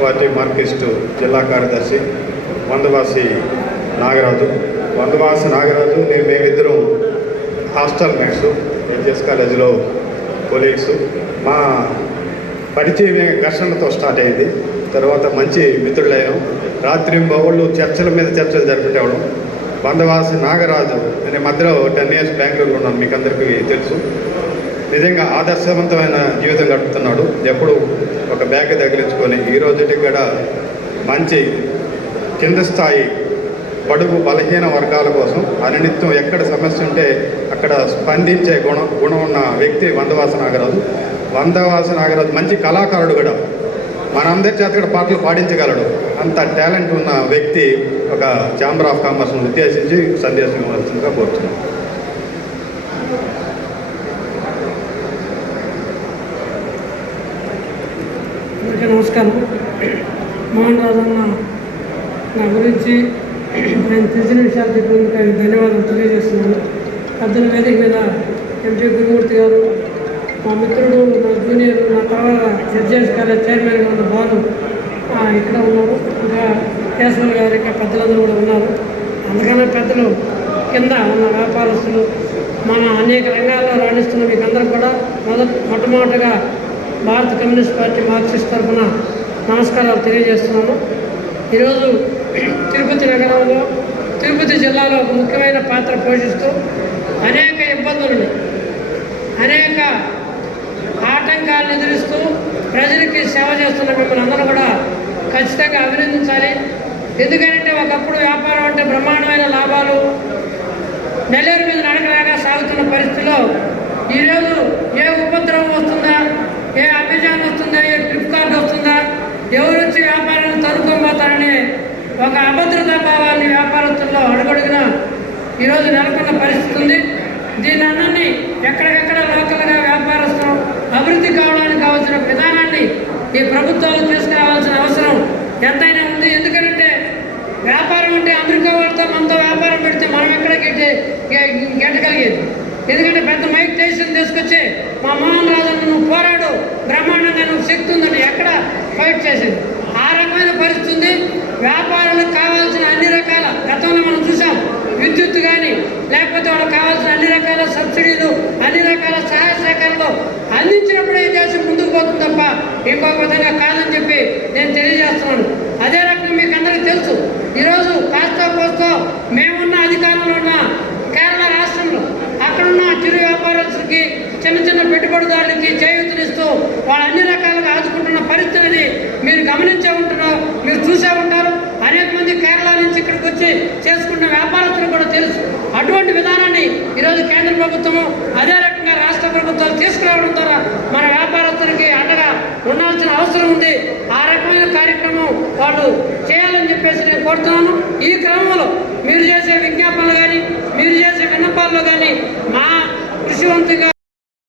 Party Marxist జిల్లా కార్యదర్శి వందవాసి నాగరాజు. మేమిద్దరం హాస్టల్ మేట్స్, హెచ్ఎస్ కాలేజీలో కొలీగ్స్. మా పరిచయమే ఘర్షణతో స్టార్ట్ అయింది. తర్వాత మంచి మిత్రులయ్యాం. రాత్రింబవళ్ళు చర్చల మీద చర్చలు జరిపేవాళ్ళం. వందవాసి నాగరాజు నేను మధ్యలో 10 years బెంగళూరులో ఉన్నాను, మీకు అందరికీ తెలుసు. నిజంగా ఆదర్శవంతమైన జీవితం గడుపుతున్నాడు. ఎప్పుడు ఒక బ్యాగ్ తగిలించుకొని ఈ రోజుకి కూడా మంచి కింద స్థాయి బడుగు బలహీన వర్గాల కోసం అనునిత్యం ఎక్కడ సమస్య ఉంటే అక్కడ స్పందించే గుణం ఉన్న వ్యక్తి వందవాసి నాగరాజు. మంచి కళాకారుడు కూడా, మనందరి చేత కూడా పాటలు పాడించగలడు. అంత టాలెంట్ ఉన్న వ్యక్తి. ఒక ఛాంబర్ ఆఫ్ కామర్స్ను ఉద్దేశించి సందేశం ఇవ్వాల్సిందిగా కోరుతున్నాం. నమస్కారం. మోహన్ రాజు అన్న నా గురించి నేను తెలిసిన విషయాలు చెప్పినందుకు ఆయన ధన్యవాదాలు తెలియజేస్తున్నాను. పెద్దల వేదిక మీద ఎంజే గురుమూర్తి గారు, మా మిత్రుడు, నా జూనియర్, నా తర్వాత హెచ్ఎస్ కాలేజ్ చైర్మన్గా ఉన్న బాలు ఇక్కడ ఉన్నారు. ఇంకా కేశవ గారు, ఇంకా పెద్దలందరూ కూడా ఉన్నారు. అందుకనే పెద్దలు కింద ఉన్న వ్యాపారస్తులు, మన అనేక రంగాల్లో రాణిస్తున్న మీకు అందరూ కూడా మొట్టమొదటిగా భారత కమ్యూనిస్ట్ పార్టీ మార్క్సిస్ట్ తరఫున నమస్కారాలు తెలియజేస్తున్నాను. ఈరోజు తిరుపతి నగరంలో, తిరుపతి జిల్లాలో ఒక ముఖ్యమైన పాత్ర పోషిస్తూ అనేక ఇబ్బందులను, అనేక ఆటంకాలను ఎదురిస్తూ ప్రజలకి సేవ చేస్తున్న మిమ్మల్ని అందరూ కూడా ఖచ్చితంగా అభినందించాలి. ఎందుకంటే ఒకప్పుడు వ్యాపారం అంటే బ్రహ్మాండమైన లాభాలు, నెల్లూరు మీద నడకలాగా సాగుతున్న పరిస్థితిలో ఈరోజు ఏ ఉపద్రవం వస్తుందా, ఏ అమెజాన్ వస్తుందా, ఏ ఫ్లిప్కార్ట్ వస్తుందా, ఎవరు వచ్చి వ్యాపారాన్ని తరుకోబోతారనే ఒక అభద్రతా భావాన్ని వ్యాపారస్తుల్లో అడుగడుగున ఈరోజు నెలకొన్న పరిస్థితి ఉంది. దీని అన్నీ ఎక్కడికెక్కడ లోకల్గా వ్యాపారస్తులు అభివృద్ధి కావడానికి కావాల్సిన విధానాన్ని ఈ ప్రభుత్వాలు తీసుకురావాల్సిన అవసరం ఎంతైనా ఉంది. ఎందుకంటే వ్యాపారం అంటే అమెరికా వాళ్ళతో మనతో వ్యాపారం పెడితే మనం ఎక్కడ గెట్టగలిగేది. ఎందుకంటే పెద్ద మైక్ టైసన్ తీసుకొచ్చి మా మోహన్ రాజు నువ్వు పోరాడు, బ్రహ్మాండంగా నువ్వు శక్తి ఉందని ఎక్కడ ఫైట్ చేసేది. ఆ రకమైన పరిస్థితి ఉంది. వ్యాపారులకు కావాల్సిన అన్ని రకాల, గతంలో మనం చూసాం, విద్యుత్ కానీ లేకపోతే వాళ్ళకి కావాల్సిన అన్ని రకాల సబ్సిడీలు, అన్ని రకాల సహాయ సహకారాలు అందించినప్పుడే ఈ దేశం ముందుకు పోతుంది తప్ప ఇంకొక విధంగా కాదని చెప్పి నేను తెలియజేస్తున్నాను. అదే రకంగా మీకు అందరికీ తెలుసు, ఈరోజు కాస్త కోస్తో మేమున్న అధికారంలో ఉన్న కేరళ రాష్ట్రంలో అక్కడున్న చిరు వ్యాపారస్తులకి, చిన్న చిన్న పెట్టుబడిదారులకి చేయూతనిస్తూ వాళ్ళు అన్ని రకాలుగా ఆదుకుంటున్న పరిస్థితిని మీరు గమనించే ఉంటారు, మీరు చూసే ఉంటారు. అనేక మంది కేరళ నుంచి ఇక్కడికి వచ్చి చేసుకున్న వ్యాపారస్తులు కూడా తెలుసు. అటువంటి విధానాన్ని ఈరోజు కేంద్ర ప్రభుత్వము, అదే రకంగా రాష్ట్ర ప్రభుత్వాలు తీసుకురావడం ద్వారా మన వ్యాపారస్తులకి అండగా ఉండాల్సిన అవసరం ఉంది. ఆ రకమైన కార్యక్రమం వాళ్ళు చేయాలని చెప్పేసి నేను కోరుతున్నాను. ఈ క్రమంలో మీరు చేసే విజ్ఞాపనలు కానీ, మీరు చేసే విన్నపాల్లో కానీ మా కృషివంతంగా